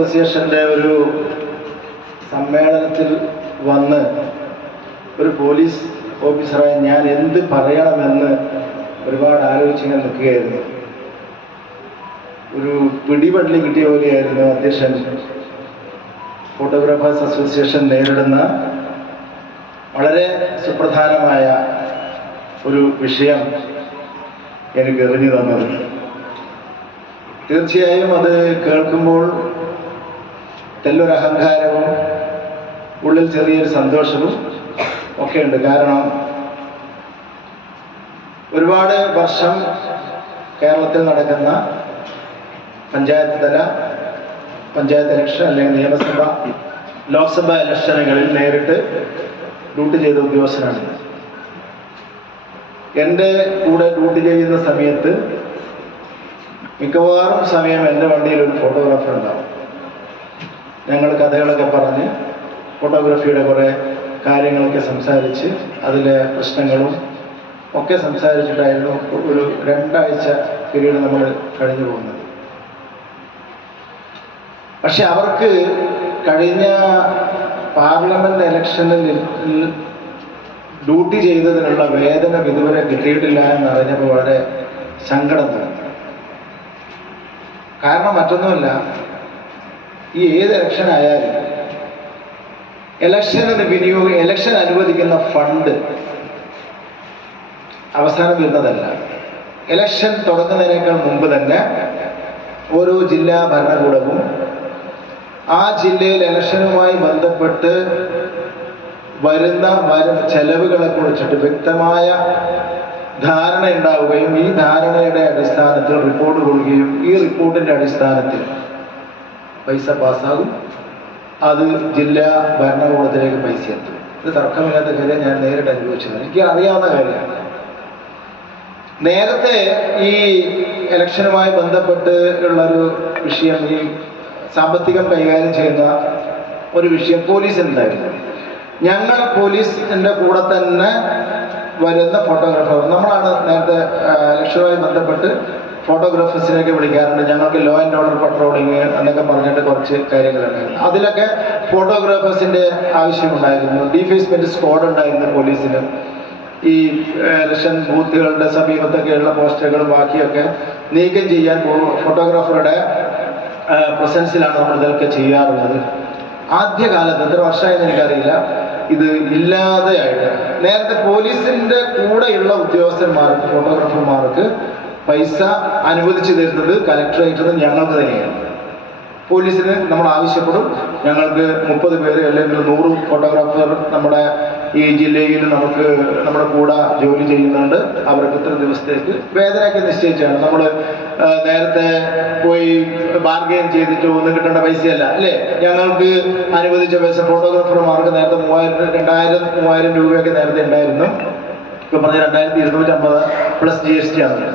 അസോസിയേഷന്റെ ഒരു സമ്മേളനത്തിൽ വന്ന് ഒരു പോലീസ് ഓഫീസറായ ഞാൻ എന്ത് പറയണമെന്ന് ഒരുപാട് ആലോചിച്ചിങ്ങനെ നിൽക്കുകയായിരുന്നു. ഒരു പിടിപള്ളി കിട്ടിയ പോലെയായിരുന്നു അധ്യക്ഷൻ ഫോട്ടോഗ്രാഫേഴ്സ് അസോസിയേഷൻ നേരിടുന്ന വളരെ സുപ്രധാനമായ ഒരു വിഷയം എനിക്ക് എറിഞ്ഞു തന്നത്. തീർച്ചയായും അത് കേൾക്കുമ്പോൾ തെല്ലൊരു അഹങ്കാരവും ഉള്ളിൽ ചെറിയൊരു സന്തോഷവും ഒക്കെ ഉണ്ട് കാരണം ഒരുപാട് വർഷം കേരളത്തിൽ നടക്കുന്ന പഞ്ചായത്ത് തല പഞ്ചായത്ത് ഇലക്ഷൻ അല്ലെങ്കിൽ നിയമസഭ ലോക്സഭ ഇലക്ഷനുകളിൽ നേരിട്ട് ഡ്യൂട്ടി ചെയ്ത ഉദ്യോഗസ്ഥനാണ്. എന്റെ കൂടെ ഡ്യൂട്ടി ചെയ്യുന്ന സമയത്ത് മിക്കവാറും സമയം എന്റെ വണ്ടിയിൽ ഒരു ഫോട്ടോഗ്രാഫർ ഉണ്ടാവും ഞങ്ങൾ കഥകളൊക്കെ പറഞ്ഞ് ഫോട്ടോഗ്രാഫിയുടെ കുറേ കാര്യങ്ങളൊക്കെ സംസാരിച്ച് അതിലെ പ്രശ്നങ്ങളും ഒക്കെ സംസാരിച്ചിട്ടായിരുന്നു ഒരു രണ്ടാഴ്ച പിരീഡ് നമ്മൾ കഴിഞ്ഞു പോകുന്നത്. പക്ഷെ അവർക്ക് കഴിഞ്ഞ പാർലമെന്റ് ഇലക്ഷനിൽ ഡ്യൂട്ടി ചെയ്തതിനുള്ള വേതനം ഇതുവരെ കിട്ടിയിട്ടില്ല എന്നറിഞ്ഞപ്പോൾ വളരെ സങ്കടം തോന്നി. കാരണം മറ്റൊന്നുമല്ല ഈ ഏത് ഇലക്ഷൻ ആയാലും ഇലക്ഷന് വിനിയോഗം ഇലക്ഷൻ അനുവദിക്കുന്ന ഫണ്ട് അവസാനം വരുന്നതല്ല. ഇലക്ഷൻ തുടങ്ങുന്നതിനേക്കാൾ മുമ്പ് തന്നെ ഓരോ ജില്ലാ ഭരണകൂടവും ആ ജില്ലയിൽ ഇലക്ഷനുമായി ബന്ധപ്പെട്ട് വരുന്ന വരും ചെലവുകളെ കുറിച്ചിട്ട് വ്യക്തമായ ധാരണ ഉണ്ടാവുകയും ഈ ധാരണയുടെ അടിസ്ഥാനത്തിൽ റിപ്പോർട്ട് കൊടുക്കുകയും ഈ റിപ്പോർട്ടിന്റെ അടിസ്ഥാനത്തിൽ പൈസ പാസ്സാകും. അത് ജില്ലാ ഭരണകൂടത്തിലേക്ക് പൈസ എത്തും. ഇത് തർക്കമില്ലാത്ത കാര്യം ഞാൻ നേരിട്ട് അനുഭവിച്ചത് എനിക്ക് അറിയാവുന്ന കാര്യമാണ്. നേരത്തെ ഈ ഇലക്ഷനുമായി ബന്ധപ്പെട്ട് ഉള്ളൊരു വിഷയം ഈ സാമ്പത്തികം കൈകാര്യം ചെയ്യുന്ന ഒരു വിഷയം പോലീസ് പോലീസിനുണ്ടായിരുന്നു. ഞങ്ങൾ പോലീസിന്റെ കൂടെ തന്നെ വരുന്ന ഫോട്ടോഗ്രാഫർ നമ്മളാണ് നേരത്തെ ലക്ഷ്യമായി ബന്ധപ്പെട്ട് ഫോട്ടോഗ്രാഫേഴ്സിനെയൊക്കെ വിളിക്കാറുണ്ട്. ഞങ്ങൾക്ക് ലോ ആൻഡ് ഓർഡർ പട്രോളിങ് എന്നൊക്കെ പറഞ്ഞിട്ട് കുറച്ച് കാര്യങ്ങളുണ്ടായിരുന്നു അതിലൊക്കെ ഫോട്ടോഗ്രാഫേഴ്സിന്റെ ആവശ്യമുണ്ടായിരുന്നു. ഡിഫേസ്മെന്റ് സ്ക്വാഡ് ഉണ്ടായിരുന്നു പോലീസിന്. ഈ ഇലക്ഷൻ ബൂത്തുകളുടെ സമീപത്തൊക്കെയുള്ള പോസ്റ്ററുകളും ബാക്കിയൊക്കെ നീക്കം ചെയ്യാൻ ഫോട്ടോഗ്രാഫറുടെ പ്രസൻസിലാണ് നമ്മൾ ഇതൊക്കെ ചെയ്യാറുള്ളത്. ആദ്യകാലത്ത് എത്ര വർഷമായെന്ന് എനിക്കറിയില്ല. ഇത് ഇല്ലാതെയായിട്ട് നേരത്തെ പോലീസിന്റെ കൂടെയുള്ള ഉദ്യോഗസ്ഥന്മാർക്ക് ഫോട്ടോഗ്രാഫർമാർക്ക് പൈസ അനുവദിച്ചു തരുന്നത് കലക്ടറേറ്റിൽ ഞങ്ങൾക്ക് തന്നെയാണ്. പോലീസിന് നമ്മൾ ആവശ്യപ്പെടും. ഞങ്ങൾക്ക് മുപ്പത് പേര് അല്ലെങ്കിൽ നൂറ് ഫോട്ടോഗ്രാഫർ നമ്മുടെ ഈ ജില്ലയിൽ നമുക്ക് നമ്മുടെ കൂടെ ജോലി ചെയ്യുന്നുണ്ട്. അവർക്ക് ഇത്ര ദിവസത്തേക്ക് വേതനമൊക്കെ നിശ്ചയിച്ചാണ്. നമ്മൾ നേരത്തെ പോയി ബാർഗെയിൻ ചെയ്തിട്ട് ഒന്നും കിട്ടേണ്ട പൈസയല്ല അല്ലേ? ഞങ്ങൾക്ക് അനുവദിച്ച പൈസ ഫോട്ടോഗ്രാഫർമാർക്ക് നേരത്തെ മൂവായിരം രണ്ടായിരം മൂവായിരം രൂപയൊക്കെ നേരത്തെ ഉണ്ടായിരുന്നു. ഇപ്പൊ പറഞ്ഞ രണ്ടായിരത്തി ഇരുന്നൂറ്റി അമ്പത് പ്ലസ് ജി എസ് ടി ആണ്.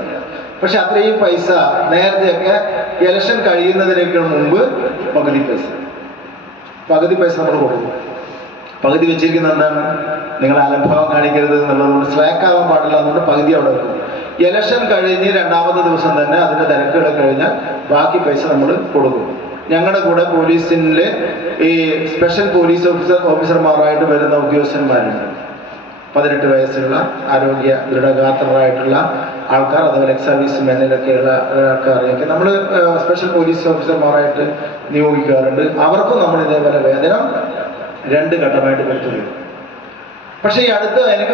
പക്ഷെ അത്രയും പൈസ നേരത്തെയൊക്കെ ഇലക്ഷൻ കഴിയുന്നതിനേക്കാൾ മുമ്പ് പകുതി പൈസ. പകുതി പൈസ നമ്മൾ കൊടുക്കും. പകുതി വെച്ചിരിക്കുന്ന എന്താണ്? നിങ്ങൾ അലംഭാവം കാണിക്കരുത് എന്നുള്ളതുകൊണ്ട് സ്ലാക്ക് ആവാൻ പാടില്ല എന്നുകൊണ്ട് പകുതി അവിടെ വെക്കും. ഇലക്ഷൻ കഴിഞ്ഞ് രണ്ടാമത്തെ ദിവസം തന്നെ അതിന്റെ തിരക്കുകൾ കഴിഞ്ഞാൽ ബാക്കി പൈസ നമ്മൾ കൊടുക്കും. ഞങ്ങളുടെ കൂടെ പോലീസിലെ ഈ സ്പെഷ്യൽ പോലീസ് ഓഫീസർ ഓഫീസർമാരായിട്ട് വരുന്ന ഉദ്യോഗസ്ഥന്മാരുണ്ട്. പതിനെട്ട് വയസ്സുള്ള ആരോഗ്യ ദൃഢഗാത്രരായിട്ടുള്ള ആൾക്കാർ അതുപോലെ എക്സ് സർവീസ് മെന്നിലൊക്കെയുള്ള ആൾക്കാരെയൊക്കെ നമ്മൾ സ്പെഷ്യൽ പോലീസ് ഓഫീസർമാരായിട്ട് നിയോഗിക്കാറുണ്ട്. അവർക്കും നമ്മൾ ഇതേപോലെ വേതനം രണ്ട് ഘട്ടമായിട്ട് കൊടുത്തു പക്ഷേ ഈ അടുത്ത് എനിക്ക്